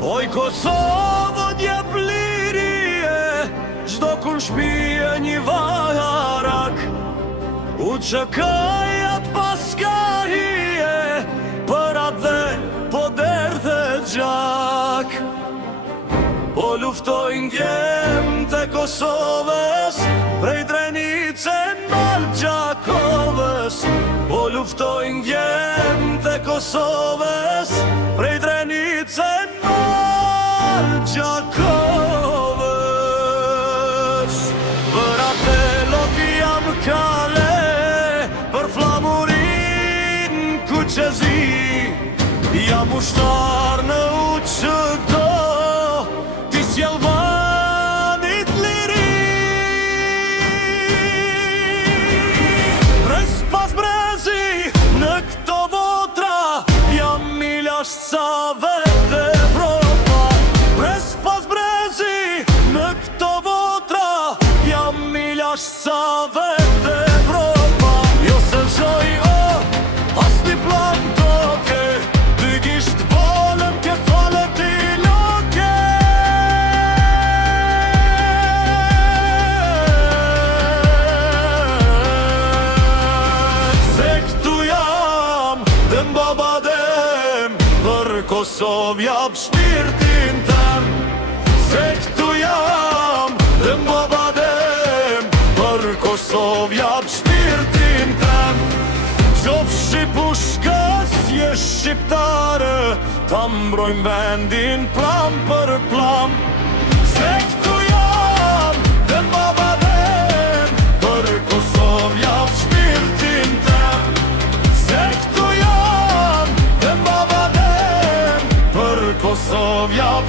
Oj Kosovë djep lirie, gjdo kur shpije një vajarak, u që kajat paskahije, për atë dhe po derdhe gjak. Po luftojnë gjem të Kosovës, prej Drenice nal Gjakovës. Po luftojnë gjem të Kosovës, prej Drenice nal Gjakovës. Për atë lok jam kale, për flamurin kuqezi, jam ushtar në uqëdo, ti s'jelvanit liri. Res pas brezi në këto votra, jam milash sa vete Evropa. Res pas brezi në këto votra, jam milash sa vete Evropa. Jo se lëshoj as një plan toke, dy gisht bolem ke falet i loke. Se këtu jam dhe mbaba dem, për Kosovë jap shpirtin tem. Se këtu jam dhe mbaba dem, për Kosovë jap shpirtin tem. Qof shqipushkës je shqiptare, ta mbrojmë vendin plam për plam. Se këtu jam dhe mbaba dem, për Kosovë jap shpirtin tem. Se këtu jam dhe mbaba dem, për Kosovë jap